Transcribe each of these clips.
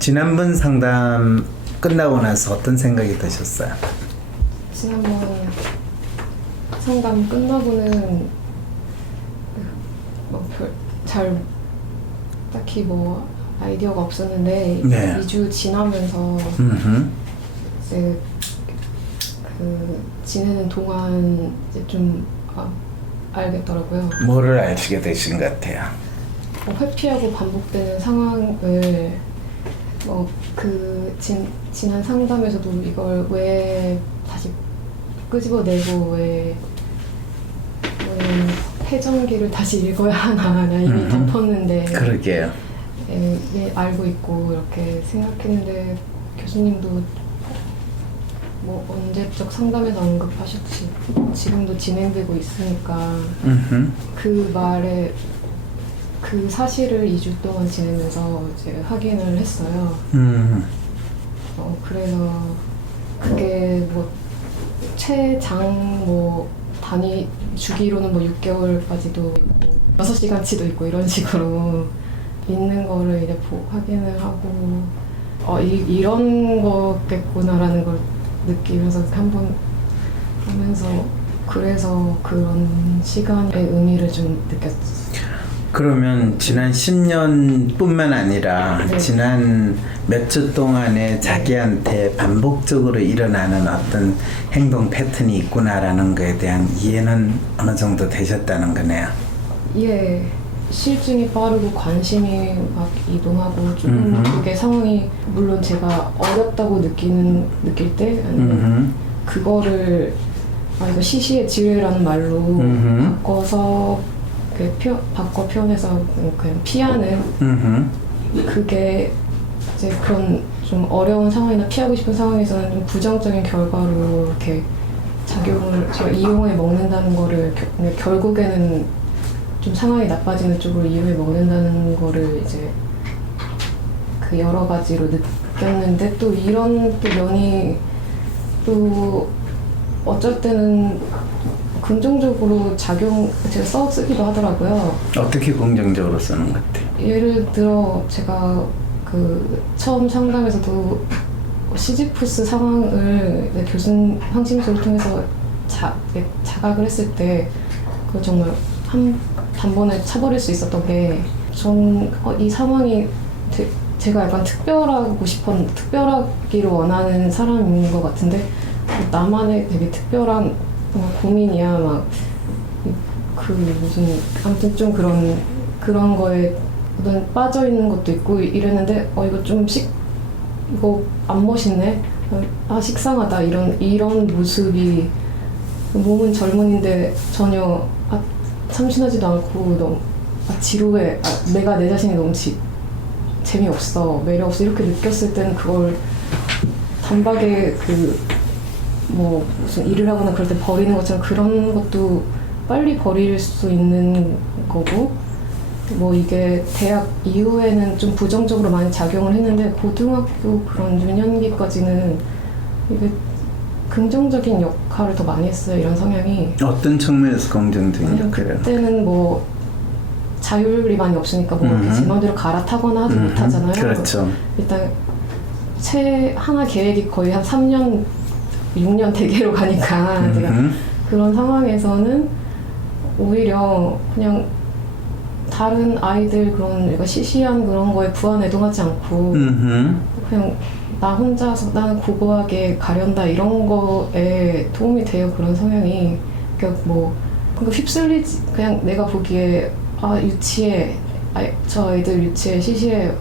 지난번 상담 끝나고 나서 어떤 생각이 드셨어요? 지난번 상담 끝나고는 잘 딱히 뭐 아이디어가 없었는데 네. 2주 지나면서 이제 그 지내는 동안 이제 좀 알겠더라고요. 뭐를 아시게 되신 것 같아요? 회피하고 반복되는 상황을 지난 상담에서도 이걸 왜 다시 끄집어내고 왜 회전기를 다시 읽어야 하나, 나 이미 덮었는데 그러게요. 예, 알고 있고 이렇게 생각했는데 교수님도 뭐 언제적 상담에서 언급하셨지 지금도 진행되고 있으니까 그 말에 그 사실을 2주 동안 지내면서 이제 확인을 했어요. 그래서 그게 뭐 최장 뭐 단위 주기로는 뭐 6개월까지도 있고 6시간치도 있고 이런 식으로 있는 거를 이제 확인을 하고 이런 거겠구나라는 걸 느끼면서 한번 하면서 그래서 그런 시간의 의미를 좀 느꼈어요. 그러면 지난 10년뿐만 아니라 네. 지난 몇 주 동안에 자기한테 반복적으로 일어나는 어떤 행동 패턴이 있구나라는 거에 대한 이해는 어느 정도 되셨다는 거네요. 예, 실증이 빠르고 관심이 막 이동하고 좀 그게 상황이 물론 제가 어렵다고 느낄 때 아니면 그거를 이거 시시의 지뢰라는 말로 바꿔서 바꿔 표현해서 그냥 피하는 그게 이제 그런 좀 어려운 상황이나 피하고 싶은 상황에서는 좀 부정적인 결과로 이렇게 작용을 제가 이용해 먹는다는 거를 결국에는 좀 상황이 나빠지는 쪽으로 이용해 먹는다는 거를 이제 그 여러 가지로 느꼈는데 또 이런 또 면이 또 어쩔 때는 긍정적으로 제가 쓰기도 하더라고요. 어떻게 긍정적으로 쓰는 것 같아요? 예를 들어 제가 그 처음 상담에서도 시지프스 상황을 교수님 황심소를 통해서 자각을 했을 때 그 정말 단번에 차버릴 수 있었던 게 전 이 상황이 제가 약간 특별하기를 원하는 사람인 것 같은데 나만의 되게 특별한 고민이야 막 그 무슨 아무튼 좀 그런 거에 어떤 빠져 있는 것도 있고 이랬는데 이거 좀 이거 안 멋있네 식상하다 이런 모습이 몸은 젊은인데 전혀 참신하지도 않고 너무 지루해 내가 내 자신이 너무 재미없어 매력없어 이렇게 느꼈을 때는 그걸 단박에 뭐 무슨 일을 하거나 그럴 때 버리는 것처럼 그런 것도 빨리 버릴 수 있는 거고 뭐 이게 대학 이후에는 좀 부정적으로 많이 작용을 했는데 고등학교 그런 유년기까지는 이게 긍정적인 역할을 더 많이 했어요. 이런 성향이 어떤 측면에서 긍정적인 역할을? 그때는 뭐 자율이 많이 없으니까 뭐 제 마음대로 갈아타거나 하지 못하잖아요. 그렇죠. 일단 하나 계획이 거의 한 3년 6년 대계로 가니까 제가 그런 상황에서는 오히려 그냥 다른 아이들 그런 시시한 그런 거에 부안해동하지 않고 그냥 나 혼자서 나는 고고하게 가련다 이런 거에 도움이 돼요. 그런 성향이 그러니까 휩쓸리지 그냥 내가 보기에 유치해 저 애들 유치해 시시해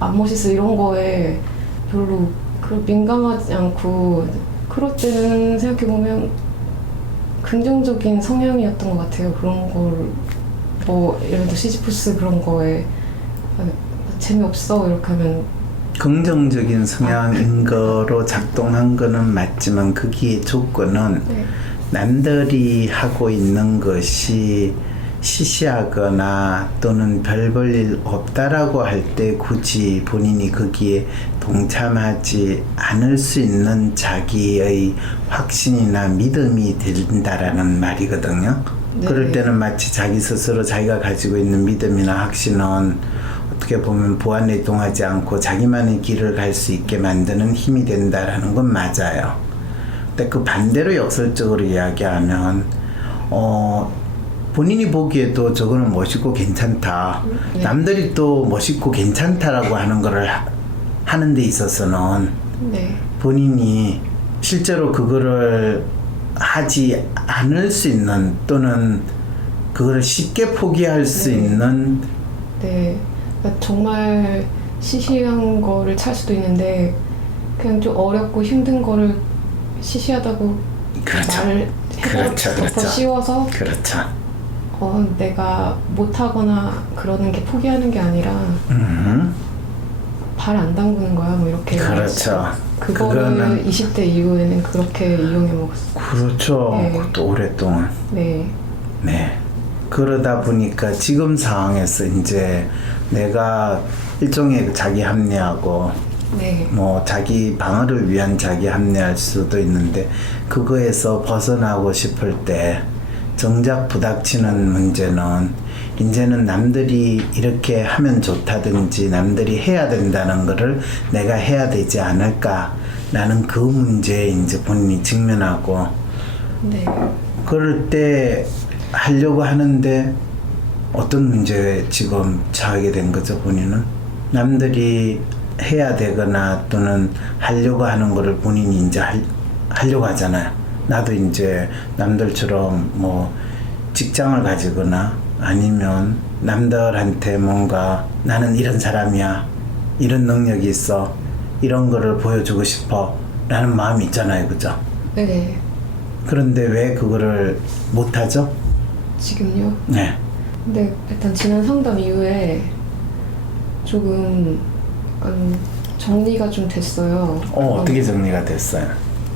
안 멋있어 이런 거에 별로 민감하지 않고 그럴 때는 생각해보면 긍정적인 성향이었던 것 같아요. 그런 걸 예를 들어 시지프스 그런 거에 재미없어 이렇게 하면 긍정적인 성향인 거로 작동한 거는 맞지만 거기에 조건은 네. 남들이 하고 있는 것이 시시하거나 또는 별 볼 일 없다라고 할 때 굳이 본인이 거기에 동참하지 않을 수 있는 자기의 확신이나 믿음이 된다라는 말이거든요. 네. 그럴 때는 마치 자기 스스로 자기가 가지고 있는 믿음이나 확신은 어떻게 보면 부안내동하지 않고 자기만의 길을 갈 수 있게 만드는 힘이 된다라는 건 맞아요. 근데 그 반대로 역설적으로 이야기하면 본인이 보기에도 저거는 멋있고 괜찮다. 네. 남들이 또 멋있고 괜찮다라고 하는 거를 하는 데 있어서는 네. 본인이 실제로 그거를 하지 않을 수 있는 또는 그거를 쉽게 포기할 수 네. 있는 네. 그러니까 정말 시시한 거를 찰 수도 있는데 그냥 좀 어렵고 힘든 거를 시시하다고 그렇죠. 말을 그렇죠, 덮어 그렇죠. 씌워서 그렇죠. 내가 못하거나 그러는 게 포기하는 게 아니라 발 안 담그는 거야 뭐 이렇게 그렇죠. 그거를 그거는 20대 이후에는 그렇게 이용해 먹었어요. 그렇죠. 네. 그것도 오랫동안. 네. 네. 그러다 보니까 지금 상황에서 이제 내가 일종의 자기 합리하고 네. 뭐 자기 방어를 위한 자기 합리할 수도 있는데 그거에서 벗어나고 싶을 때 정작 부닥치는 문제는 이제는 남들이 이렇게 하면 좋다든지 남들이 해야 된다는 거를 내가 해야 되지 않을까라는 그 문제에 이제 본인이 직면하고 네. 그럴 때 하려고 하는데 어떤 문제에 지금 처하게 된 거죠, 본인은? 남들이 해야 되거나 또는 하려고 하는 거를 본인이 이제 하려고 하잖아요. 나도 이제 남들처럼 뭐 직장을 가지거나 아니면 남들한테 뭔가 나는 이런 사람이야, 이런 능력이 있어, 이런 거를 보여주고 싶어 라는 마음이 있잖아요, 그죠? 네. 그런데 왜 그거를 못하죠? 지금요? 네. 근데 일단 지난 상담 이후에 조금 약간 정리가 좀 됐어요. 어떻게 정리가 됐어요?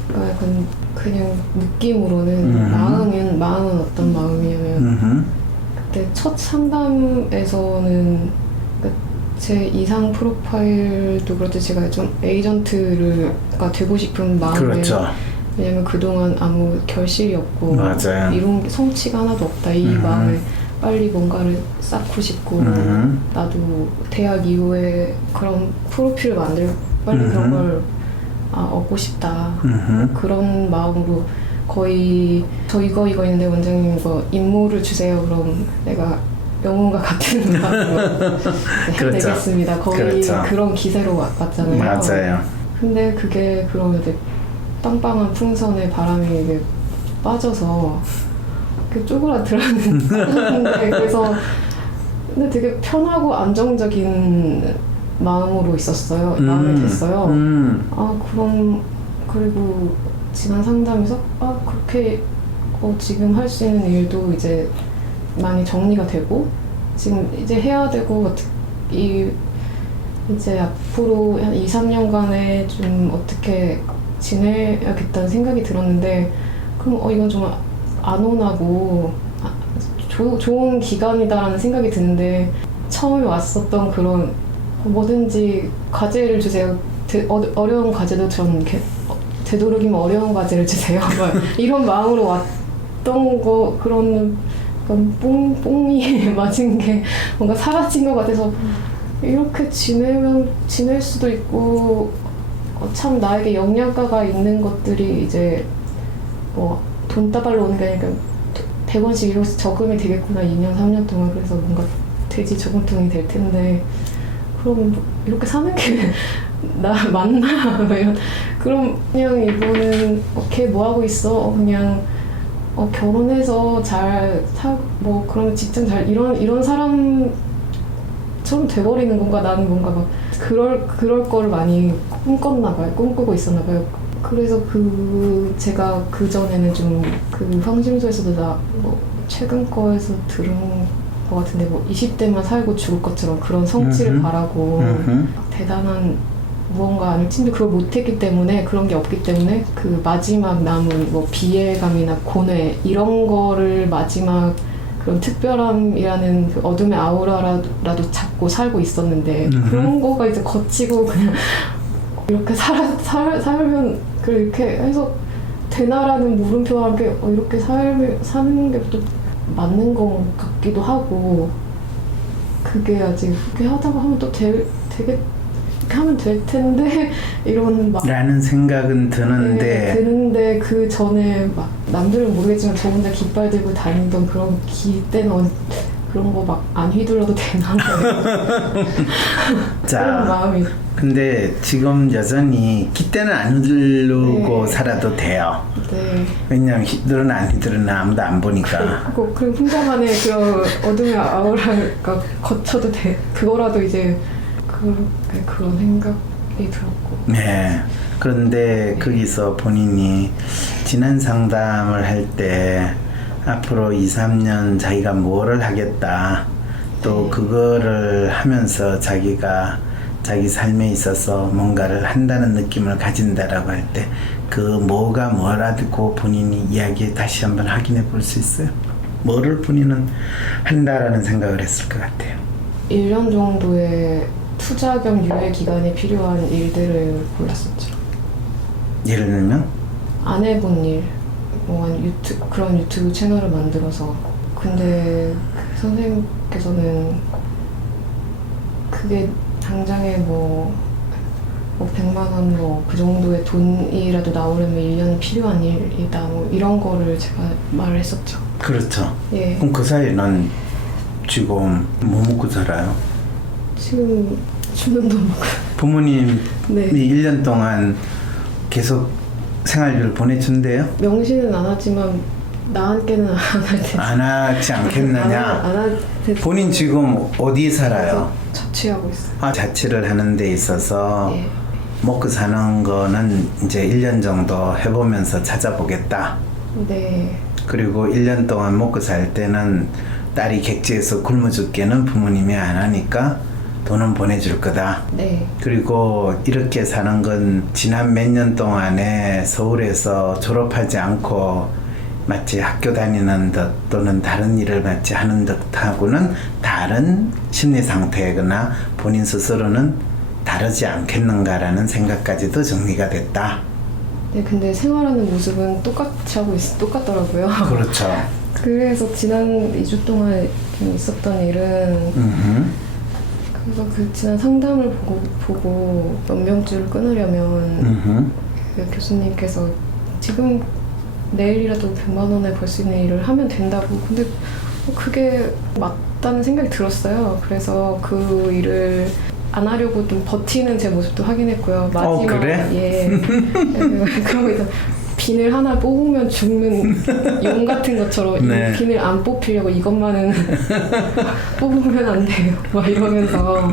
그러니까 약간 그냥 느낌으로는 마음은 어떤 마음이냐면 그때 첫 상담에서는 그러니까 제 이상 프로파일도 그렇듯이 제가 좀 에이전트가 되고 싶은 마음에 그렇죠. 왜냐면 그동안 아무 결실이 없고 맞아요. 이룬 게 성취가 하나도 없다 이 마음에 빨리 뭔가를 쌓고 싶고 나도 대학 이후에 그런 프로필을 만들고 빨리 그런 걸 얻고 싶다 그런 마음으로 거의 저 이거 있는데 원장님 이거 임무를 주세요 그럼 내가 영혼과 같은 마음으로 그렇죠. 해내겠습니다 거의 그렇죠. 그런 기세로 왔잖아요. 맞아요. 근데 그게 그런 이제 빵빵한 풍선에 바람이 이게 빠져서 그 쪼그라들었는데 그래서 근데 되게 편하고 안정적인 마음으로 있었어요. 마음이 됐어요. 그럼 그리고 지난 상담에서 그렇게 지금 할 수 있는 일도 이제 많이 정리가 되고 지금 이제 해야 되고 이제 앞으로 한 2, 3년간에 좀 어떻게 지내야겠다는 생각이 들었는데 그럼 이건 좀 안 온하고 좋은 기간이다라는 생각이 드는데 처음에 왔었던 그런 뭐든지 과제를 주세요. 어려운 과제도 전 되도록이면 어려운 과제를 주세요. 이런 마음으로 왔던 거 그런 뽕이 맞은 게 뭔가 사라진 것 같아서 이렇게 지낼 수도 있고 참 나에게 영양가가 있는 것들이 이제 뭐 돈다발로 오는 게 아니라 100원씩 이렇게 저금이 되겠구나 2년 3년 동안 그래서 뭔가 돼지 저금통이 될 텐데 그럼 이렇게 사는 게 나 맞나? 그럼 그냥 이거는 걔 뭐 하고 있어? 그냥 결혼해서 잘 뭐 그런 직장 잘 이런 사람처럼 돼버리는 건가? 나는 뭔가 막 그럴 거를 많이 꿈꿨나 봐요. 꿈꾸고 있었나 봐요. 그래서 제가 그 전에는 좀 그 황심소에서도 뭐 최근 거에서 들은 것 같은데 뭐 20대만 살고 죽을 것처럼 그런 성취를 바라고 대단한 무언가 아닐지 근데 그걸 못했기 때문에 그런 게 없기 때문에 그 마지막 남은 뭐 비애감이나 고뇌 이런 거를 마지막 그런 특별함이라는 그 어둠의 아우라라도 잡고 살고 있었는데 그런 거가 이제 거치고 그냥 이렇게 살면 그렇게 해서 되나라는 물음표와 함께 이렇게 사는 게 또 맞는 것 같기도 하고 그게 아직 그렇게 하다가 하면 또 되게 이렇게 하면 될 텐데 이런 막 라는 생각은 드는데 네, 드는데 그 전에 막 남들은 모르겠지만 저 혼자 깃발 들고 다니던 그런 기 때는 그런 거 막 안 휘둘러도 되나 그런 자 마음이 근데 지금 여전히 깃대는 안 흔들고 네. 살아도 돼요. 네. 왜냐면 휘두르나 안 휘두르나 아무도 안 보니까. 그 혼자만의 그런 어둠의 아우라가 거쳐도 돼. 그거라도 이제 그런 생각이 들었고. 네. 그런데 거기서 본인이 지난 상담을 할 때 앞으로 2, 3년 자기가 뭐를 하겠다. 또 네. 그거를 하면서 자기가 자기 삶에 있어서 뭔가를 한다는 느낌을 가진다라고 할 때 그 뭐가 뭐라고 본인이 이야기 다시 한번 확인해 볼 수 있어요? 뭐를 본인은 한다라는 생각을 했을 것 같아요. 1년 정도의 투자 겸 유예 기간이 필요한 일들을 골랐었죠. 예를 들면 안 해본 일, 그런 유튜브 채널을 만들어서. 근데 그 선생님께서는 그게 당장에 뭐 100만 원 그 정도의 돈이라도 나오려면 1년이 필요한 일이다 뭐 이런 거를 제가 말을 했었죠. 그렇죠. 예. 그럼 그 사이에 넌 지금 뭐 먹고 살아요? 지금 주는 돈 먹고. 부모님이 네. 1년 동안 계속 생활비를 보내준대요? 명시는 안 하지만 나한테는 안 할 텐데. 안 하지 않겠느냐? 안 할 텐데. 본인 지금 어디에 살아요? 자취하고 있어요. 아, 자취를 하는 데 있어서 예. 먹고 사는 거는 이제 1년 정도 해보면서 찾아보겠다. 네. 그리고 1년 동안 먹고 살 때는 딸이 객지에서 굶어 죽게는 부모님이 안 하니까 돈은 보내줄 거다. 네. 그리고 이렇게 사는 건 지난 몇 년 동안에 서울에서 졸업하지 않고 마치 학교 다니는 듯 또는 다른 일을 마치 하는 듯하고는 다른 심리 상태거나 본인 스스로는 다르지 않겠는가라는 생각까지도 정리가 됐다. 네, 근데 생활하는 모습은 똑같더라고요. 그렇죠. 그래서 지난 2주 동안 좀 있었던 일은 그래서 그 지난 상담을 보고 연명주를 끊으려면 그 교수님께서 지금 내일이라도 100만 원에 벌 수 있는 일을 하면 된다고. 근데 그게 맞다는 생각이 들었어요. 그래서 그 일을 안 하려고 좀 버티는 제 모습도 확인했고요. 마지막 그래? 예. 그러고 있다. 비늘 하나 뽑으면 죽는 용 같은 것처럼 네. 이 비늘 안 뽑히려고 이것만은 뽑으면 안 돼요. 막 이러면서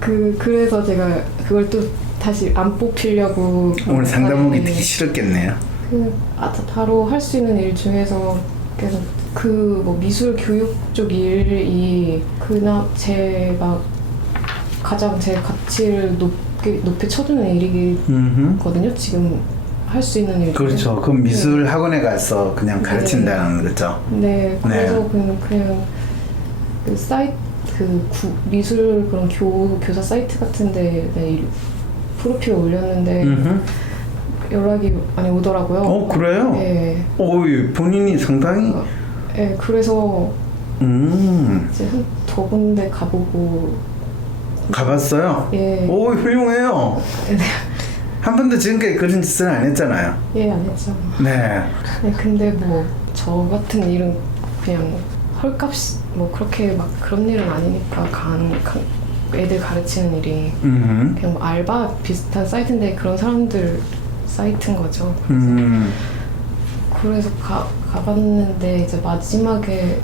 그래서 제가 그걸 또 다시 안 뽑히려고 오늘 상담 오기 되게 싫었겠네요. 바로 할 수 있는 일 중에서 계속 그 뭐 미술 교육 쪽 일이 제가 가장 제 가치를 높게 쳐주는 일이거든요. 지금 할 수 있는 일. 그렇죠. 그럼 미술 학원에 가서 그냥 가르친다는 거죠. 네. 그래서 그냥 그 사이트 미술 그런 교사 사이트 같은데 프로필 올렸는데 연락이 많이 오더라고요. 그래요? 네. 본인이 상당히 네, 그래서 이제 더 군데 가보고 가봤어요? 예. 오, 훌륭해요. 한 번도 지금까지 그런 짓을 안 했잖아요. 예, 안 했죠. 네. 네, 근데 뭐 저 같은 일은 그냥 헐값이 뭐 그렇게 막 그런 일은 아니니까 애들 가르치는 일이 그냥 뭐 알바 비슷한 사이트인데 그런 사람들 사이트인 거죠. 그래서 가봤는데 이제 마지막에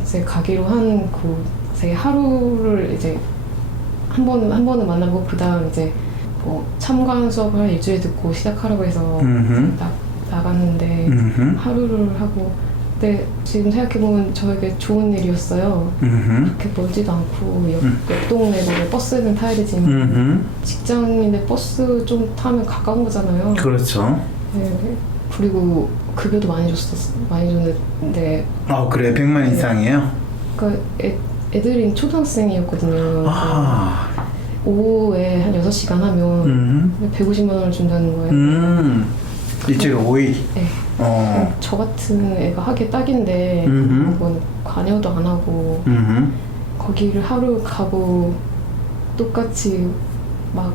이제 가기로 한 곳에 하루를 이제 한 번은 만나고 그 다음 이제 뭐 참관 수업을 한 일주일 듣고 시작하라고 해서 나갔는데 하루를 하고. 근데 지금 생각해보면 저에게 좋은 일이었어요. 그렇게 멀지도 않고 옆 동네로 버스는 타야 되지만 직장인데 버스 좀 타면 가까운 거잖아요. 그렇죠. 네. 그리고 급여도 많이 줬는데. 그래 100만 이상이에요? 그러니까 애들이 초등학생이었거든요. 오후에 한 6시간 하면 150만 원을 준다는 거예요. 일주일에 5일. 네. 저 같은 애가 하기 딱인데 이건 관여도 안 하고 거기를 하루 가고 똑같이 막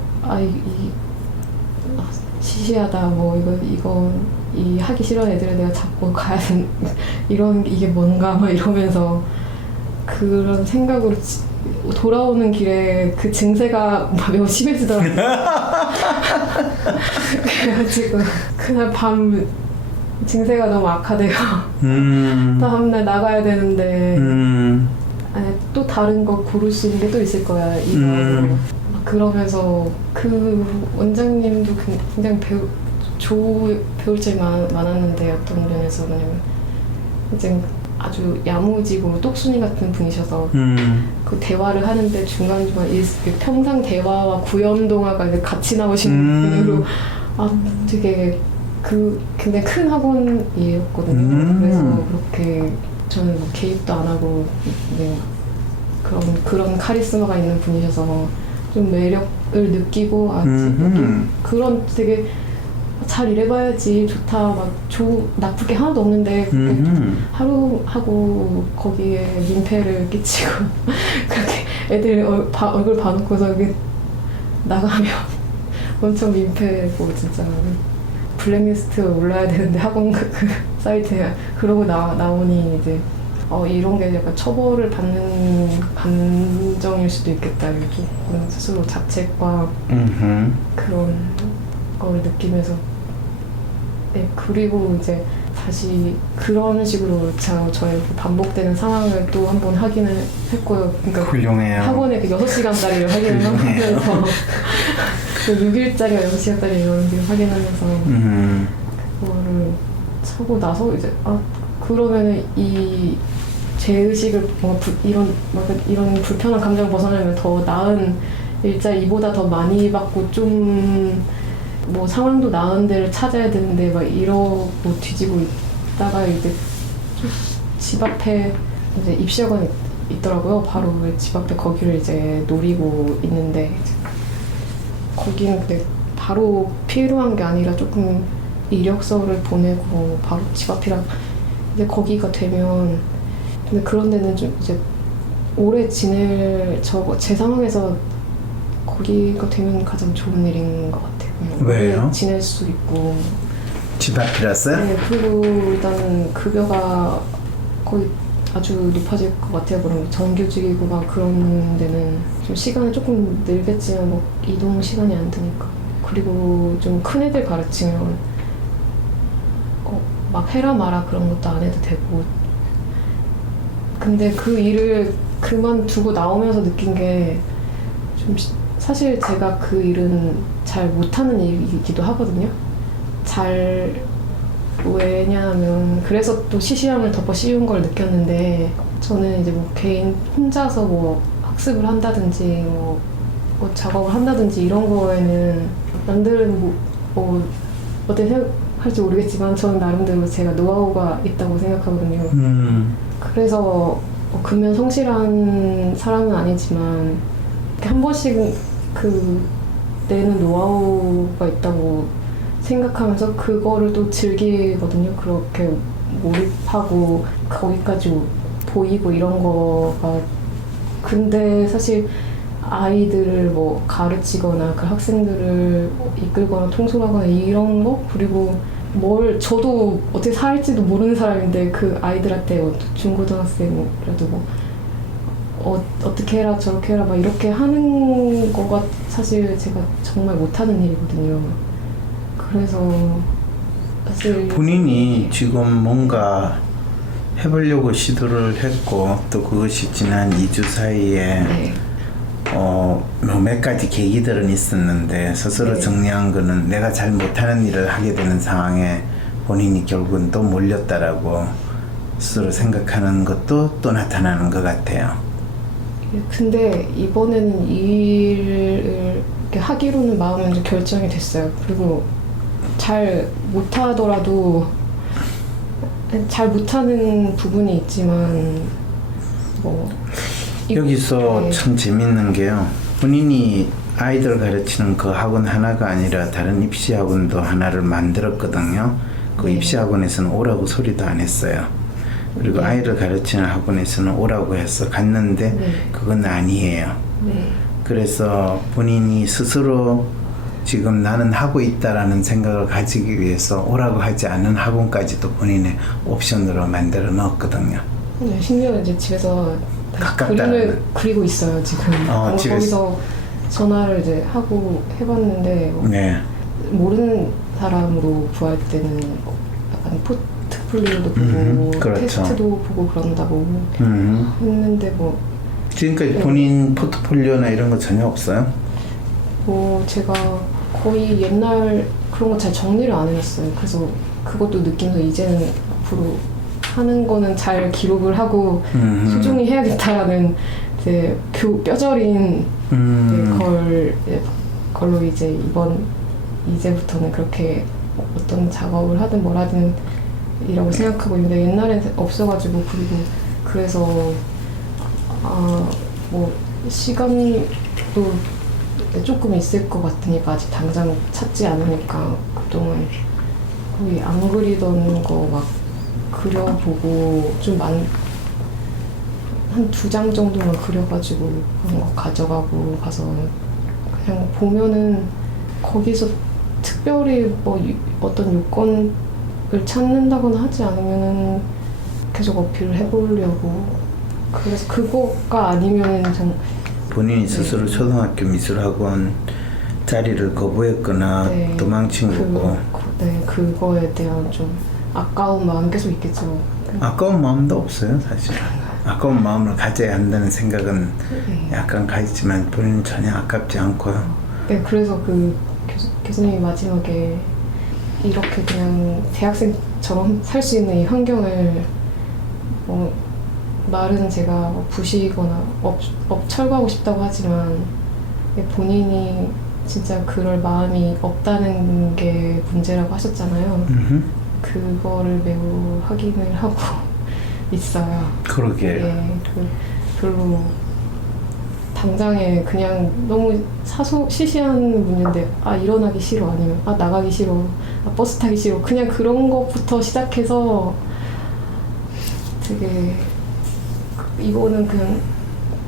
시시하다 뭐 이거 이 하기 싫어하는 애들을 내가 잡고 가야 된 이런 이게 뭔가 막 이러면서 그런 생각으로 돌아오는 길에 그 증세가 매우 심해지더라고요. 그래가지고 그날 밤 증세가 너무 악화돼요. 다음날 나가야 되는데 아니, 또 다른 거 고를 수 있는 게 또 있을 거야. 이거 막 그러면서 그 원장님도 굉장히 배울 점이 많았는데 어떤 면에서는 이제 아주 야무지고 똑순이 같은 분이셔서 그 대화를 하는데 중간중간 평상 대화와 구연동화가 이제 같이 나오시는 분으로 되게 굉장히 큰 학원이었거든요. 그래서 그렇게 저는 뭐 개입도 안 하고 그런 카리스마가 있는 분이셔서 좀 매력을 느끼고 그런 되게 잘 일해봐야지 좋다 막 나쁠 게 하나도 없는데 하루 하고 거기에 민폐를 끼치고 그렇게 애들 얼굴 봐놓고서 이게 나가면 엄청 민폐고 진짜 블랙리스트 올라야 되는데 학원 그 사이트에 그러고 나오니 이제 이런 게 약간 처벌을 받는 감정일 수도 있겠다 이렇게 스스로 자책과 그런 걸 느끼면서 그리고 이제 다시 그런 식으로 저의 반복되는 상황을 또 한 번 확인을 했고요. 그러니까 훌륭해요. 학원에 그 6시간짜리를 확인을 하면서 그 6일짜리가 6시간짜리 이런 걸 확인하면서 그거를 차고 나서 이제 그러면은 이 죄의식을 이런 불편한 감정을 벗어나면 더 나은 일자리 이보다 더 많이 받고 좀 뭐 상황도 나은 데를 찾아야 되는데 막 이러고 뒤지고 있다가 이제 집 앞에 이제 입시학원이 있더라고요. 바로 집 앞에 거기를 이제 노리고 있는데 거기는 근데 바로 필요한 게 아니라 조금 이력서를 보내고 바로 집 앞이라 이제 거기가 되면 근데 그런 데는 좀 이제 오래 지낼 제 상황에서 거기가 되면 가장 좋은 일인 것 같아요. 왜요? 오래 지낼 수 있고 집 앞이라서요? 네, 그리고 일단은 급여가 거의 아주 높아질 것 같아요. 그럼 정규직이고 막 그런 데는 좀 시간은 조금 늘겠지만 뭐 이동 시간이 안 드니까 그리고 좀 큰 애들 가르치면 막 해라 마라 그런 것도 안 해도 되고 근데 그 일을 그만두고 나오면서 느낀 게 좀 사실 제가 그 일은 잘 못하는 일이기도 하거든요. 왜냐하면 그래서 또 시시함을 덮어 씌운 걸 느꼈는데 저는 이제 뭐 개인 혼자서 뭐 학습을 한다든지 뭐 작업을 한다든지 이런 거에는 남들은 어떻게 생각할지 모르겠지만 저는 나름대로 제가 노하우가 있다고 생각하거든요. 그래서 근면 성실한 사람은 아니지만 이렇게 한 번씩은 내는 노하우가 있다고 생각하면서 그거를 또 즐기거든요. 그렇게 몰입하고 거기까지 보이고 이런 거가 근데 사실 아이들을 뭐 가르치거나 그 학생들을 이끌거나 통솔하거나 이런 거 그리고 저도 어떻게 살지도 모르는 사람인데 그 아이들한테 중고등학생이라도 뭐 어떻게 해라 저렇게 해라 막 이렇게 하는 거가 사실 제가 정말 못하는 일이거든요. 그래서 사실 본인이 지금 뭔가 해보려고 시도를 했고 또 그것이 지난 2주 사이에 네. 몇 가지 계기들은 있었는데 스스로 네. 정리한 거는 내가 잘 못하는 일을 하게 되는 상황에 본인이 결국은 또 몰렸다라고 스스로 생각하는 것도 또 나타나는 것 같아요. 근데 이번에는 이 일을 이렇게 하기로는 마음은 이제 결정이 됐어요. 그리고 잘 못하더라도 잘 못하는 부분이 있지만 뭐 여기서 네. 참 재밌는 게요. 본인이 아이들 가르치는 그 학원 하나가 아니라 다른 입시 학원도 하나를 만들었거든요. 그 네. 입시 학원에서는 오라고 소리도 안 했어요. 그리고 네. 아이를 가르치는 학원에서는 오라고 해서 갔는데 네. 그건 아니에요. 네. 그래서 본인이 스스로 지금 나는 하고 있다라는 생각을 가지기 위해서 오라고 하지 않은 학원까지도 본인의 옵션으로 만들어 넣었거든요. 네, 심지어 이제 집에서 가깝다는. 그림을 그리고 있어요 지금. 집에서. 거기서 전화를 이제 하고 해봤는데 네. 모르는 사람으로 구할 때는 약간 포트폴리오도 보고 그렇죠. 테스트도 보고 그런다고 했는데 지금까지 네. 본인 포트폴리오나 이런 거 전혀 없어요? 제가 거의 옛날 그런 거 잘 정리를 안 해놨어요. 그래서 그것도 느끼면서 이제는 앞으로 하는 거는 잘 기록을 하고 소중히 해야겠다라는 이제 뼈저린 걸로 이제 이제부터는 그렇게 어떤 작업을 하든 뭘 하든 이라고 생각하고 있는데 옛날엔 없어가지고 그리고 그래서 뭐 시간도 조금 있을 것 같으니까 아직 당장 찾지 않으니까 그동안 거의 안 그리던 거 막 그려보고 좀 한 2장 정도만 그려가지고 그런 거 가져가고 가서 그냥 보면은 거기서 특별히 뭐 어떤 요건을 찾는다거나 하지 않으면은 계속 어필을 해보려고. 그래서 그거가 아니면은 좀 본인이 스스로 초등학교 미술학원 자리를 거부했거나 네, 도망친 거고. 네, 그거에 대한 좀 아까운 마음 계속 있겠죠. 아까운 마음도 없어요, 사실. 아까운 마음을 가져야 한다는 생각은 네. 약간 가있지만 본인은 전혀 아깝지 않고요. 네, 그래서 그 교수님이 마지막에 이렇게 그냥 대학생처럼 살 수 있는 이 환경을 말은 제가 뭐 부시거나 철거하고 싶다고 하지만 본인이 진짜 그럴 마음이 없다는 게 문제라고 하셨잖아요. 그거를 매우 확인을 하고 있어요. 그러게요. 예, 별로 당장에 그냥 너무 시시한 문제인데 일어나기 싫어 아니면 나가기 싫어 버스 타기 싫어 그냥 그런 것부터 시작해서 되게 이거는 그냥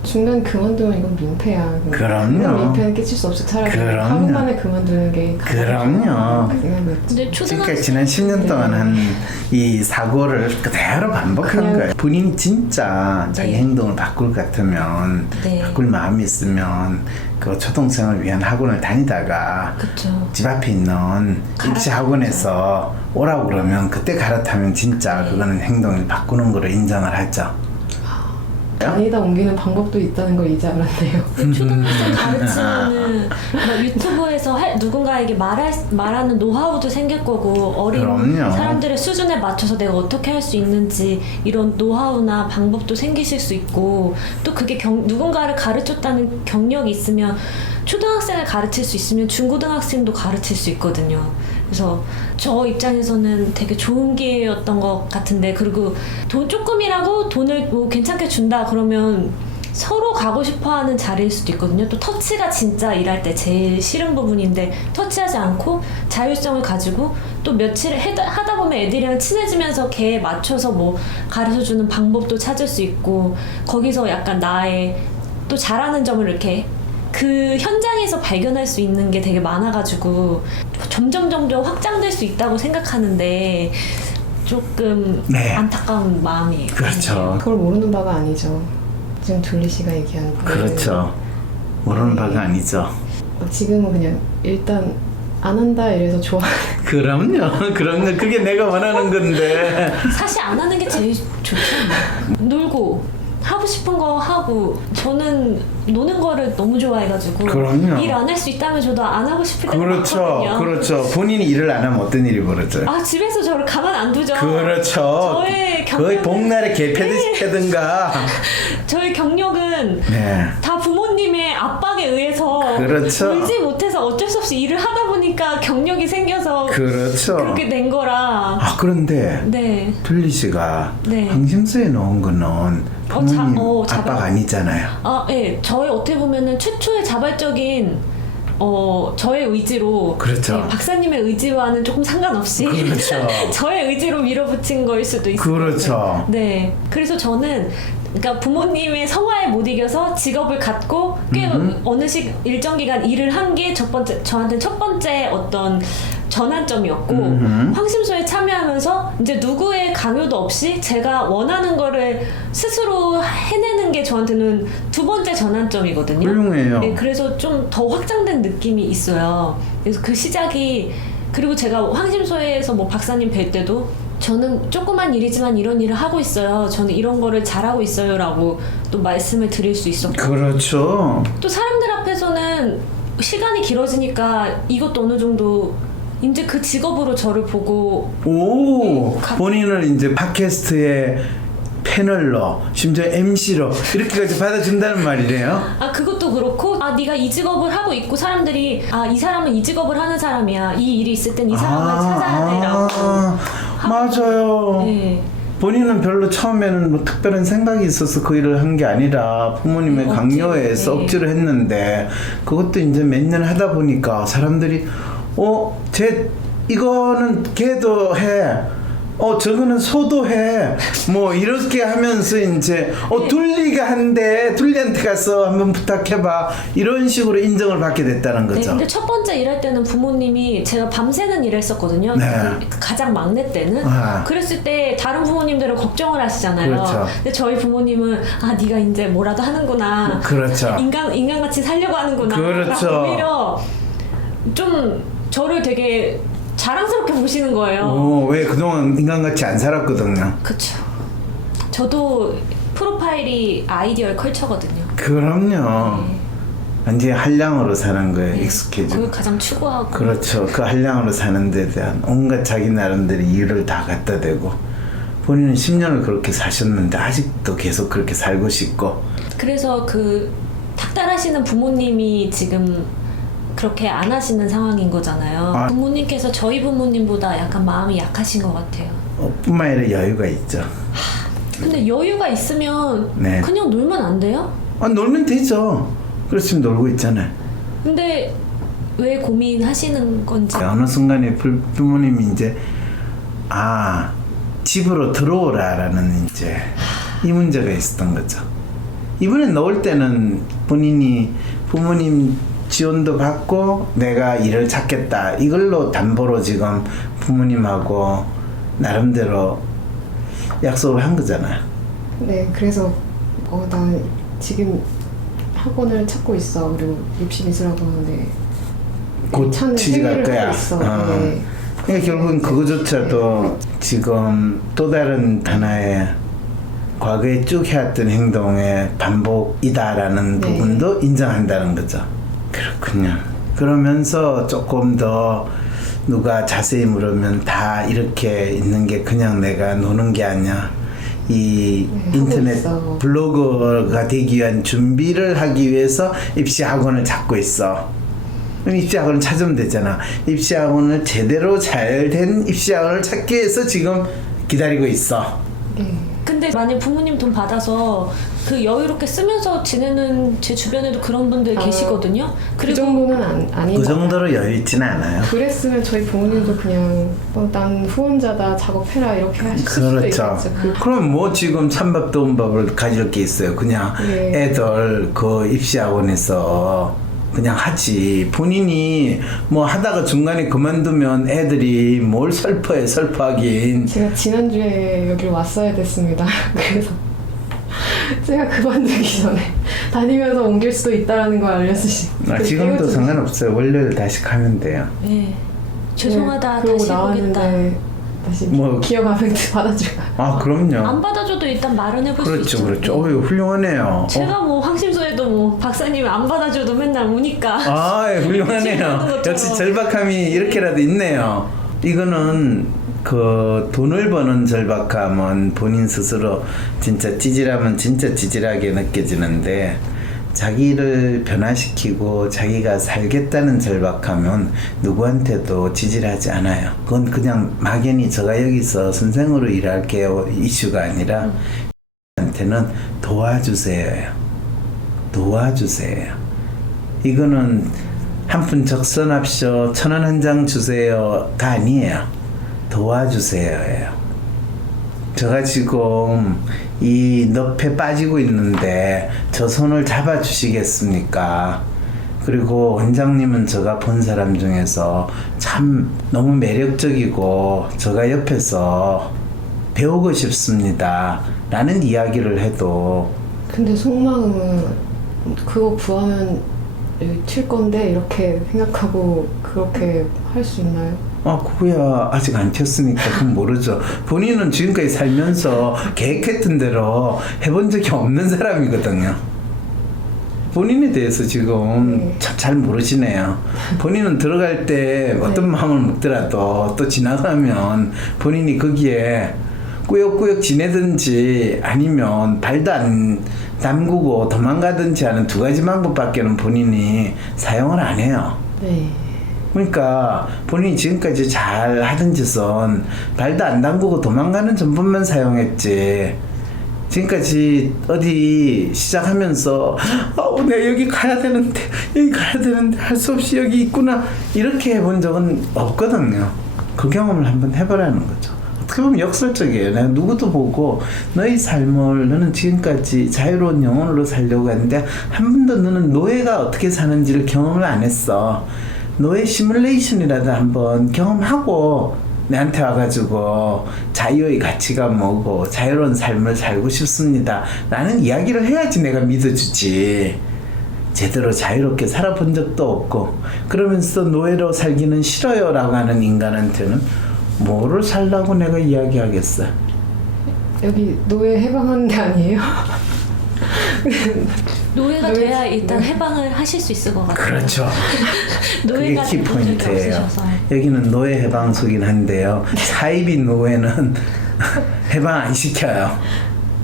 중간 그만두면 이건 민폐야. 그럼요. 민폐는 끼칠 수 없이 차라리 그럼요. 하루 만에 그만두는 게 그럼요. 근데 지금까지 지난 10년 동안 한 이 사고를 그대로 반복한 그냥- 거예요. 본인이 진짜 자기 네. 행동을 바꿀 것 같으면 네. 바꿀 마음이 있으면 그 초등생을 위한 학원을 다니다가 그쵸. 집 앞에 있는 입시 학원에서 오라고 그러면 그때 갈아타면 진짜 그거는 행동을 바꾸는 거로 인정을 하죠. 다니다 옮기는 방법도 있다는 걸 이제 알았네요. 초등학생 가르치면은 뭐 유튜브에서 누군가에게 말하는 노하우도 생길 거고 어린 그럼요. 사람들의 수준에 맞춰서 내가 어떻게 할 수 있는지 이런 노하우나 방법도 생기실 수 있고 또 그게 누군가를 가르쳤다는 경력이 있으면 초등학생을 가르칠 수 있으면 중고등학생도 가르칠 수 있거든요. 그래서 저 입장에서는 되게 좋은 기회였던 것 같은데 그리고 돈 조금이라고 돈을 뭐 괜찮게 준다 그러면 서로 가고 싶어하는 자리일 수도 있거든요. 또 터치가 진짜 일할 때 제일 싫은 부분인데 터치하지 않고 자율성을 가지고 또 며칠 하다 보면 애들이랑 친해지면서 걔에 맞춰서 뭐 가르쳐주는 방법도 찾을 수 있고 거기서 약간 나의 또 잘하는 점을 이렇게 그 현장에서 발견할 수 있는 게 되게 많아가지고 점점 확장될 수 있다고 생각하는데 조금 네. 안타까운 마음이에요. 그렇죠. 그걸 모르는 바가 아니죠. 지금 둘리 씨가 얘기한 부분은 그렇죠. 모르는 바가 아니죠. 지금은 그냥 일단 안 한다 이래서 좋아. 그럼요. 그런 거 그게 내가 원하는 건데. 사실 안 하는 게 제일 좋잖아요. 놀고 하고 싶은 거 하고 저는 노는 거를 너무 좋아해가지고 그럼요. 일 안 할 수 있다면 저도 안 하고 싶을 때가 그렇죠. 많거든요. 그렇죠. 본인이 일을 안 하면 어떤 일이 벌어져요? 집에서 저를 가만 안 두죠. 그렇죠. 저의 거의 경력은- 복날에 개패드시다든가. 저의 경력은 네. 다 부모님의 압박에 의해서 그렇죠. 울지 못해서 어쩔 수 없이 일을 하다 보니까 경력이 생겨서 그렇죠. 그렇게 된 거라. 그런데 네. 둘리 씨가 네. 항심서에 넣은 거는 부모님 압박 자발. 아니잖아요. 예. 저의 어떻게 보면은 최초의 자발적인 저의 의지로 그렇죠. 네, 박사님의 의지와는 조금 상관없이 그렇죠. 저의 의지로 밀어붙인 거일 수도 있어요. 그렇죠. 네. 그래서 저는 그러니까 부모님의 성화에 못 이겨서 직업을 갖고 꽤 어느 일정 기간 일을 한 게 저한테는 첫 번째 어떤 전환점이었고 황심소에 참여하면서 이제 누구의 강요도 없이 제가 원하는 거를 스스로 해내는 게 저한테는 두 번째 전환점이거든요. 훌륭해요. 네, 그래서 좀 더 확장된 느낌이 있어요. 그래서 그 시작이 그리고 제가 황심소에서 뭐 박사님 뵐 때도 저는 조그만 일이지만 이런 일을 하고 있어요. 저는 이런 거를 잘하고 있어요라고 또 말씀을 드릴 수 있었고 그렇죠. 또 사람들 앞에서는 시간이 길어지니까 이것도 어느 정도 이제 그 직업으로 저를 보고 오, 본인을 이제 팟캐스트의 패널로 심지어 MC로 이렇게까지 받아준다는 말이래요. 그것도 그렇고 네가 이 직업을 하고 있고 사람들이 이 사람은 이 직업을 하는 사람이야. 이 일이 있을 땐 이 사람을 찾아야 돼라고. 맞아요. 네. 본인은 별로 처음에는 뭐 특별한 생각이 있어서 그 일을 한 게 아니라 부모님의 강요에서 네. 억지로 했는데 그것도 이제 몇 년 하다 보니까 사람들이 이거는 걔도 해. 저거는 소도 해. 뭐 이렇게 하면서 이제 둘리가 한대. 둘리한테 가서 한번 부탁해봐. 이런 식으로 인정을 받게 됐다는 네, 거죠. 근데 첫 번째 일할 때는 부모님이 제가 밤새는 일을 했었거든요. 네. 가장 막내 때는. 그랬을 때 다른 부모님들은 걱정을 하시잖아요. 그렇죠. 근데 저희 부모님은 네가 이제 뭐라도 하는구나. 그렇죠. 인간같이 살려고 하는구나. 그렇죠. 라고 오히려 좀 저를 되게 자랑스럽게 보시는 거예요. 왜 그동안 인간같이 안 살았거든요. 그쵸. 저도 프로파일이 아이디어의 컬처거든요. 그럼요. 네. 완전히 한량으로 사는 거에 익숙해지고. 그걸 가장 추구하고. 그렇죠. 그 한량으로 사는 데 대한 온갖 자기 나름대로 이유를 다 갖다 대고 본인은 10년을 그렇게 사셨는데 아직도 계속 그렇게 살고 싶고. 그래서 그 닥달하시는 부모님이 지금 그렇게 안 하시는 상황인 거잖아요. 부모님께서 저희 부모님보다 약간 마음이 약하신 것 같아요. 뿐만 아니라 여유가 있죠. 근데 여유가 있으면 네. 그냥 놀면 안 돼요? 놀면 되죠. 그렇지만 놀고 있잖아요. 근데 왜 고민하시는 건지. 어느 순간에 부모님이 이제 집으로 들어오라라는 이제 이 문제가 있었던 거죠. 이번에 넣을 때는 본인이 부모님 지원도 받고 내가 일을 찾겠다 이걸로 담보로 지금 부모님하고 나름대로 약속을 한 거잖아요. 네, 그래서 나 지금 학원을 찾고 있어. 그리고 입시미술학원에 곧 찾는 취직할 행위를 거야. 하고 있어. 네. 그러니까 결국은 그거조차도 지금 또 다른 하나의 과거에 쭉 해왔던 행동의 반복이다라는 네. 부분도 인정한다는 거죠. 그렇군요. 그러면서 조금 더 누가 자세히 물으면 다 이렇게 있는 게 그냥 내가 노는 게 아니야. 이 인터넷 있어. 블로거가 되기 위한 준비를 하기 위해서 입시학원을 찾고 있어. 그럼 입시학원을 찾으면 되잖아. 입시학원을 제대로 잘 된 입시학원을 찾기 위해서 지금 기다리고 있어. 네. 근데 만약 부모님 돈 받아서 그 여유롭게 쓰면서 지내는 제 주변에도 그런 분들 계시거든요. 그 정도는 아닌 그 것 정도로 여유 있지는 않아요. 그랬으면 저희 부모님도 그냥 난 후원자다 작업해라 이렇게 하실 수도 그렇죠. 있겠죠. 그럼 뭐 지금 찬밥 더운 밥을 가질 게 있어요. 그냥 네. 애들 그 입시학원에서 그냥 하지. 본인이 뭐 하다가 중간에 그만두면 애들이 뭘 슬퍼하긴. 제가 지난주에 여기로 왔어야 됐습니다. 그래서 제가 그만두기 전에 다니면서 옮길 수도 있다라는 걸 알려주신. 지금도 상관없어요. 월요일 다시 가면 돼요. 네. 죄송하다. 그러고 다시 나왔는데 보겠다. 다시 뭐- 기억 아멘트 받아줄까요? 안 그럼요. 받아줘도 일단 말은 해볼 수 그렇죠, 있죠. 그렇죠. 훌륭하네요. 제가 뭐 황심소에도 뭐 박사님이 안 받아줘도 맨날 우니까. 훌륭하네요. 것처럼. 역시 절박함이 이렇게라도 있네요. 이거는 그 돈을 버는 절박함은 본인 스스로 진짜 찌질하면 진짜 찌질하게 느껴지는데 자기를 변화시키고 자기가 살겠다는 절박함은 누구한테도 찌질하지 않아요. 그건 그냥 막연히 제가 여기서 선생으로 일할게요 이슈가 아니라 한테는 도와주세요. 도와주세요. 이거는 한 푼 적선합쇼 1,000원 한 장 주세요가 아니에요. 도와주세요예요. 제가 지금 이 늪에 빠지고 있는데 저 손을 잡아주시겠습니까? 그리고 원장님은 제가 본 사람 중에서 참 너무 매력적이고 제가 옆에서 배우고 싶습니다 라는 이야기를 해도 근데 속마음은 그거 구하면 여기 튈 건데 이렇게 생각하고 그렇게 할 수 있나요? 그거야 아직 안 켰으니까 그건 모르죠. 본인은 지금까지 살면서 계획했던 대로 해본 적이 없는 사람이거든요. 본인에 대해서 지금 참 잘 모르시네요. 본인은 들어갈 때 어떤 마음을 먹더라도 또 지나가면 본인이 거기에 꾸역꾸역 지내든지 아니면 발도 안 담그고 도망가든지 하는 두 가지 방법밖에는 본인이 사용을 안 해요. 네. 그러니까 본인이 지금까지 잘 하던 짓은 발도 안 담그고 도망가는 전법만 사용했지. 지금까지 어디 시작하면서 내가 여기 가야 되는데 할 수 없이 여기 있구나 이렇게 해본 적은 없거든요. 그 경험을 한번 해보라는 거죠. 어떻게 보면 역설적이에요. 내가 누구도 보고 너의 삶을 너는 지금까지 자유로운 영혼으로 살려고 했는데 한 번도 너는 노예가 어떻게 사는지를 경험을 안 했어. 노예 시뮬레이션이라도 한번 경험하고 내한테 와가지고 자유의 가치가 뭐고 자유로운 삶을 살고 싶습니다 라는 이야기를 해야지 내가 믿어주지. 제대로 자유롭게 살아본 적도 없고 그러면서 노예로 살기는 싫어요 라고 하는 인간한테는 뭐를 살라고 내가 이야기하겠어. 여기 노예 해방하는 데 아니에요? 노예가 돼야 일단 해방을 하실 수 있을 것 같아요. 그렇죠. 그게 노예가 된 적이 키포인트예요. 없으셔서. 여기는 노예 해방소긴 한데요. 사이비 노예는 해방 안 시켜요.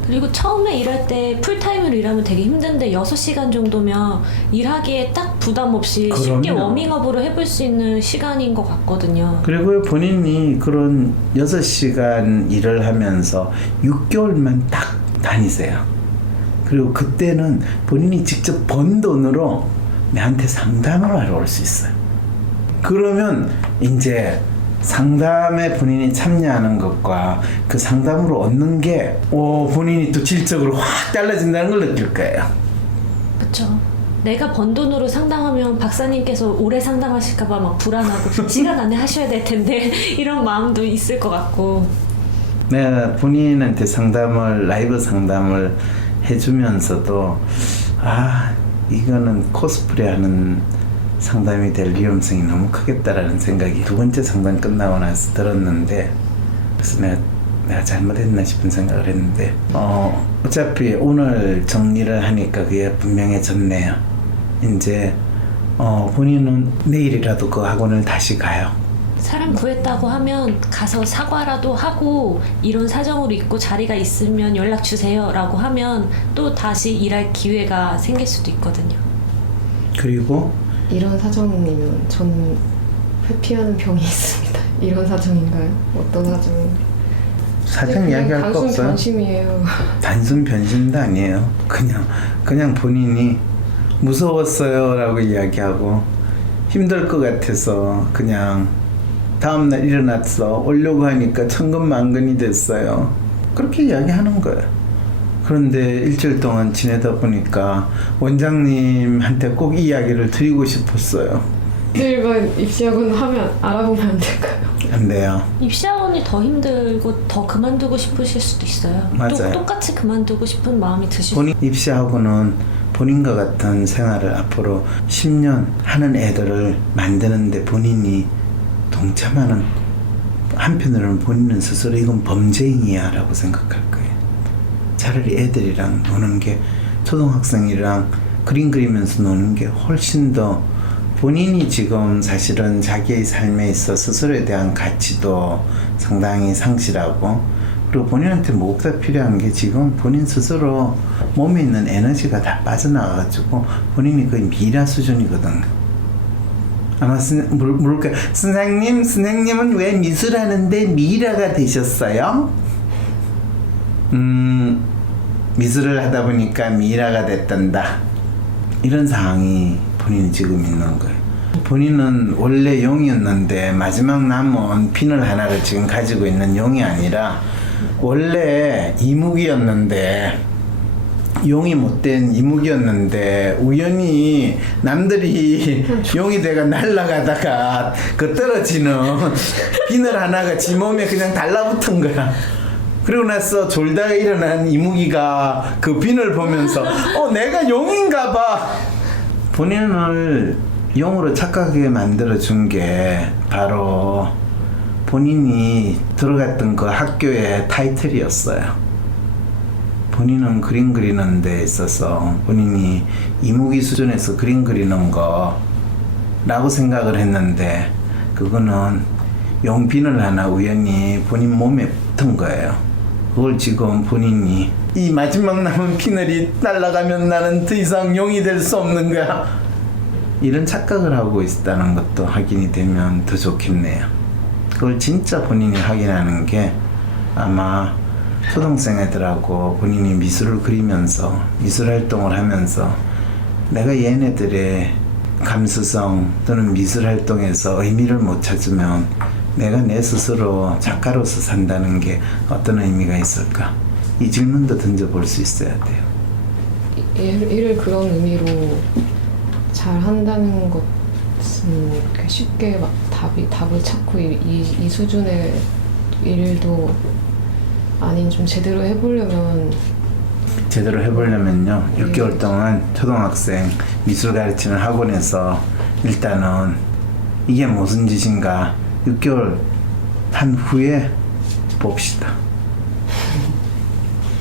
그리고 처음에 일할 때 풀타임으로 일하면 되게 힘든데 6시간 정도면 일하기에 딱 부담 없이 쉽게 그럼요. 워밍업으로 해볼 수 있는 시간인 것 같거든요. 그리고 본인이 그런 6시간 일을 하면서 6개월만 딱 다니세요. 그리고 그때는 본인이 직접 번 돈으로 내한테 상담을 하러 올 수 있어요. 그러면 이제 상담에 본인이 참여하는 것과 그 상담으로 얻는 게 본인이 또 질적으로 확 달라진다는 걸 느낄 거예요. 그렇죠. 내가 번 돈으로 상담하면 박사님께서 오래 상담하실까봐 막 불안하고 시간 안에 하셔야 될 텐데 이런 마음도 있을 것 같고. 내가 본인한테 라이브 상담을 해주면서도 이거는 코스프레하는 상담이 될 위험성이 너무 크겠다라는 생각이 두 번째 상담 끝나고 나서 들었는데, 그래서 내가 잘못했나 싶은 생각을 했는데 어차피 오늘 정리를 하니까 그게 분명해졌네요. 이제 본인은 내일이라도 그 학원을 다시 가요. 사람 구했다고 하면 가서 사과라도 하고 이런 사정으로 있고 자리가 있으면 연락 주세요 라고 하면 또 다시 일할 기회가 생길 수도 있거든요. 그리고 이런 사정이면 저는 회피하는 병이 있습니다. 이런 사정인가요? 어떤 사정인가요? 사정 이야기할 거 단순 없어요. 변심이에요. 단순 변심도 아니에요. 그냥 본인이 무서웠어요 라고 이야기하고 힘들 것 같아서 그냥 다음날 일어났어 오려고 하니까 천근만근이 됐어요. 그렇게 이야기하는 거예요. 그런데 일주일 동안 지내다 보니까 원장님한테 꼭 이 이야기를 드리고 싶었어요. 일반 입시학원 하면 알아보면 안 될까요? 안 돼요. 입시학원이 더 힘들고 더 그만두고 싶으실 수도 있어요. 맞아요. 똑같이 그만두고 싶은 마음이 드실 수 본인 입시하고는 본인과 같은 생활을 앞으로 10년 하는 애들을 만드는데 본인이 동참하는, 한편으로는 본인은 스스로 이건 범죄행위야 라고 생각할 거예요. 차라리 애들이랑 노는 게, 초등학생이랑 그림 그리면서 노는 게 훨씬 더 본인이 지금 사실은 자기의 삶에 있어 스스로에 대한 가치도 상당히 상실하고, 그리고 본인한테 무엇보다 필요한 게 지금 본인 스스로 몸에 있는 에너지가 다 빠져나가가지고 본인이 거의 미라 수준이거든요. 아마 물을까, 선생님은 왜 미술하는데 미라가 되셨어요? 미술을 하다 보니까 미라가 됐단다. 이런 상황이 본인이 지금 있는 거예요. 본인은 원래 용이었는데 마지막 남은 비늘 하나를 지금 가지고 있는 용이 아니라 원래 이무기였는데 용이 못된 이무기였는데 우연히 남들이 용이 돼가 날아가다가 그 떨어지는 비늘 하나가 지 몸에 그냥 달라붙은 거야. 그리고 나서 졸다가 일어난 이무기가 그 비늘 보면서 내가 용인가 봐. 본인을 용으로 착각하게 만들어준 게 바로 본인이 들어갔던 그 학교의 타이틀이었어요. 본인은 그림 그리는 데 있어서 본인이 이무기 수준에서 그림 그리는 거라고 생각을 했는데 그거는 용비늘 하나 우연히 본인 몸에 붙은 거예요. 그걸 지금 본인이 이 마지막 남은 비늘이 날아가면 나는 더 이상 용이 될 수 없는 거야. 이런 착각을 하고 있다는 것도 확인이 되면 더 좋겠네요. 그걸 진짜 본인이 확인하는 게 아마 초등생 애들하고 본인이 미술을 그리면서 미술 활동을 하면서 내가 얘네들의 감수성 또는 미술 활동에서 의미를 못 찾으면 내가 내 스스로 작가로서 산다는 게 어떤 의미가 있을까? 이 질문도 던져볼 수 있어야 돼요. 일을 그런 의미로 잘 한다는 것은 이렇게 쉽게 막 답을 찾고 이 수준의 일도 아닌 좀 제대로 해보려면요 6개월 동안 초등학생 미술 가르치는 학원에서 일단은 이게 무슨 짓인가 6개월 한 후에 봅시다.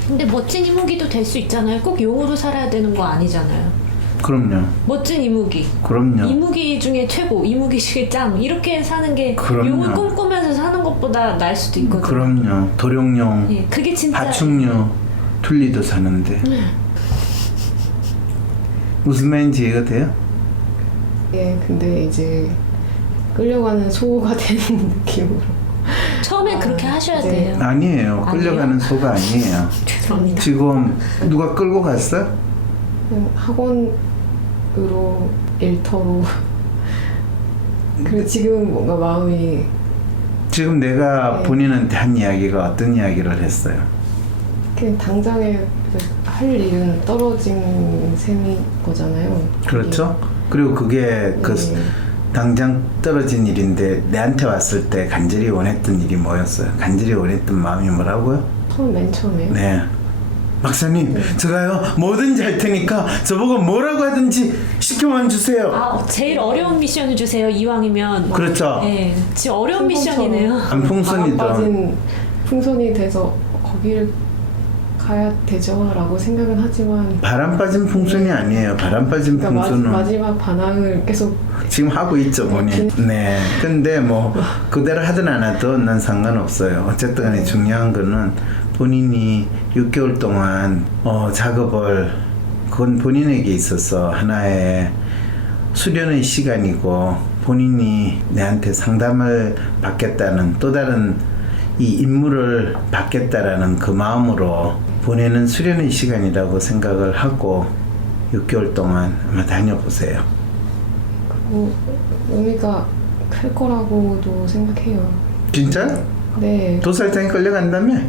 근데 멋진 이무기도 될 수 있잖아요. 꼭 용으로 살아야 되는 거 아니잖아요. 그럼요. 멋진 이무기. 그럼요. 이무기 중에 최고, 이무기 중에 짱. 이렇게 사는 게 그럼요. 용을 꿈꾸면서 사는 것보다 나을 수도 있거든요. 그럼요. 도룡용, 예, 그게 진짜 파충류, 툴리도 사는데 무슨 말인지 이해가 돼요? 예, 근데 이제 끌려가는 소가 되는 느낌으로 처음엔 그렇게 하셔야 이제 돼요. 아니에요. 끌려가는 소가 아니에요. 죄송합니다. 지금 누가 끌고 갔어? 그냥 학원으로 일터로 그리고 지금 뭔가 마음이 지금 내가 네. 본인한테 한 이야기가 어떤 이야기를 했어요? 그냥 당장에 할 일은 떨어진 셈인 거잖아요. 그렇죠? 그리고 그게 그 네. 당장 떨어진 일인데 내한테 왔을 때 간절히 원했던 일이 뭐였어요? 간절히 원했던 마음이 뭐라고요? 맨 처음에요. 네. 박사님, 제가요 뭐든지 할 테니까 저보고 뭐라고 하든지 시켜만 주세요. 아, 제일 어려운 미션을 주세요. 이왕이면. 그렇죠. 네, 지금 어려운 미션이네요. 안 풍선이죠. 빠진 풍선이 돼서 거기를 가야 되죠라고 생각은 하지만 바람 빠진 풍선이 아니에요. 바람 빠진 그러니까 풍선은 마지막 반항을 계속 지금 하고 있죠, 본인. 네. 근데 뭐 그대로 하든 안 하든 난 상관없어요. 어쨌든 간에 중요한 거는 본인이 6개월 동안 작업을 그건 본인에게 있어서 하나의 수련의 시간이고 본인이 내한테 상담을 받겠다는 또 다른 이 임무를 받겠다라는 그 마음으로 보내는 수련의 시간이라고 생각을 하고 6개월 동안 아마 다녀보세요. 뭐 의미가 클 거라고도 생각해요. 진짜? 네. 도살장에 끌려간다며?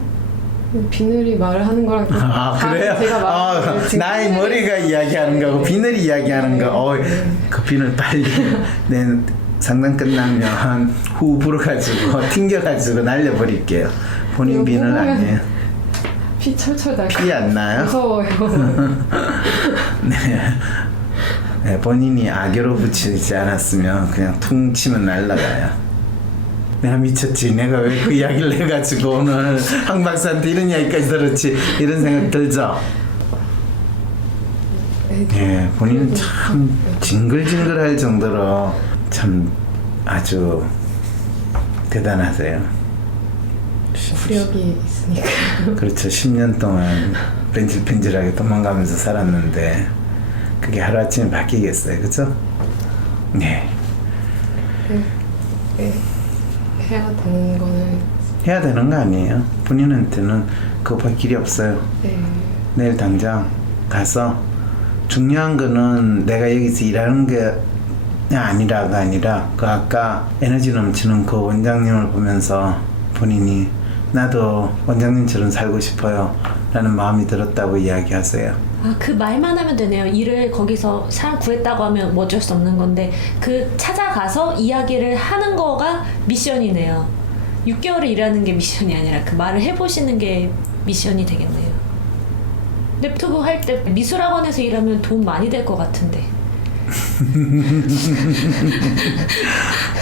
비늘이 말을 하는 거랑 그래요? 제가 말을 듣고 나의 머리가 이야기하는 거고 비늘이 이야기하는 거. 그 비늘 빨리 내 상담 끝나면 후 불어가지고 튕겨가지고 날려버릴게요. 본인 비늘 아니에요. 피 철철 날. 피 안 나요? 무서워요. 네, 본인이 악여로 붙이지 않았으면 그냥 퉁 치면 날라가요. 내가 미쳤지. 내가 왜 그 이야기를 해가지고 오늘 황 박사한테 이런 이야기까지 들었지. 이런 생각 들죠? 예, 본인은 참 징글징글할 정도로 참 아주 대단하세요. 구력이 있으니까. 그렇죠. 10년 동안 뺀질뺀질하게 도망가면서 살았는데 그게 하루아침에 바뀌겠어요. 그죠? 네. 네. 해야 되는 거는 해야 되는 거 아니에요. 본인한테는 그거밖에 길이 없어요. 네. 내일 당장 가서 중요한 거는 내가 여기서 일하는 게 아니라가 아니라 그 아까 에너지 넘치는 그 원장님을 보면서 본인이 나도 원장님처럼 살고 싶어요 라는 마음이 들었다고 이야기하세요. 아, 그 말만 하면 되네요. 일을 거기서 사람 구했다고 하면 뭐 어쩔 수 없는 건데 그 찾아가서 이야기를 하는 거가 미션이네요. 6개월을 일하는 게 미션이 아니라 그 말을 해보시는 게 미션이 되겠네요. 근데 유튜브 할 때 미술학원에서 일하면 돈 많이 될 것 같은데.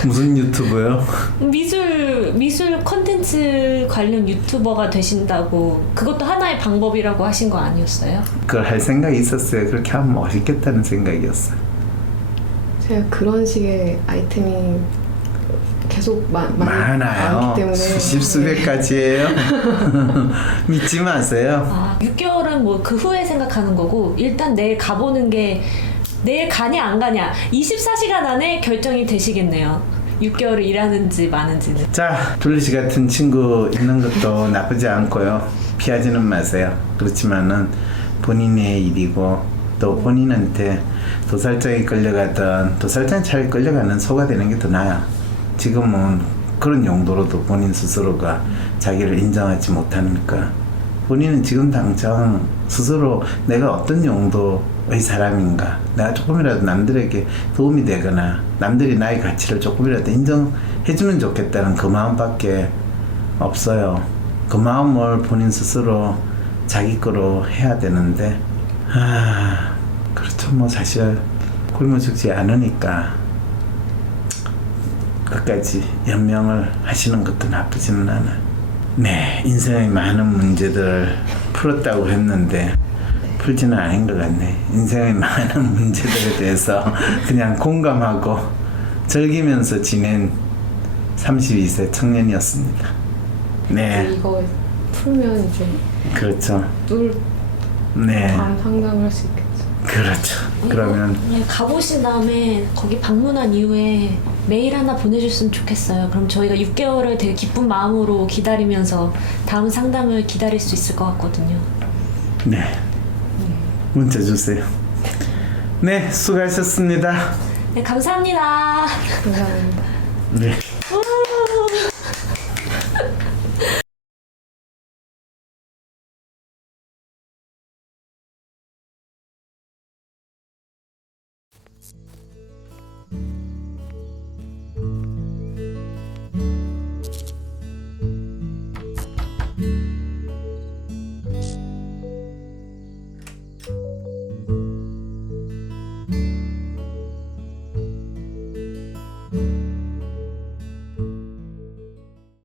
무슨 유튜브요? 미술 콘텐츠 관련 유튜버가 되신다고 그것도 하나의 방법이라고 하신 거 아니었어요? 그걸 할 생각이 있었어요. 그렇게 하면 멋있겠다는 생각이었어요. 제가 그런 식의 아이템이 계속 많이 많아요. 많기 때문에 수십 수백 가지예요. 믿지 마세요. 아, 6개월은 뭐 그 후에 생각하는 거고 일단 내일 가보는 게 내일 가냐 안 가냐 24시간 안에 결정이 되시겠네요. 6개월을 일하는지 마는지는. 자, 둘리씨 같은 친구 있는 것도 나쁘지 않고요. 피하지는 마세요. 그렇지만은 본인의 일이고 또 본인한테 도살장에 끌려가던 도살장 차라리 끌려가는 소가 되는 게 더 나아요. 지금은 그런 용도로도 본인 스스로가 자기를 인정하지 못하니까 본인은 지금 당장 스스로 내가 어떤 용도의 사람인가, 내가 조금이라도 남들에게 도움이 되거나 남들이 나의 가치를 조금이라도 인정해주면 좋겠다는 그 마음밖에 없어요. 그 마음을 본인 스스로 자기 거로 해야 되는데 그렇죠. 뭐 사실 굶어 죽지 않으니까 끝까지 연명을 하시는 것도 나쁘지는 않아요. 네, 인생의 많은 문제들을 풀었다고 했는데 풀지는 않은 것 같네. 인생의 많은 문제들에 대해서 그냥 공감하고 즐기면서 지낸 32세 청년이었습니다. 네, 이거 풀면 이제 그렇죠. 또 네, 다음 상담을 할 수 있겠죠. 그렇죠. 그러면 네, 가보신 다음에 거기 방문한 이후에 메일 하나 보내줬으면 좋겠어요. 그럼 저희가 6개월을 되게 기쁜 마음으로 기다리면서 다음 상담을 기다릴 수 있을 것 같거든요. 네, 문자 주세요. 네, 수고하셨습니다. 네, 감사합니다. 감사합니다. 네. 우!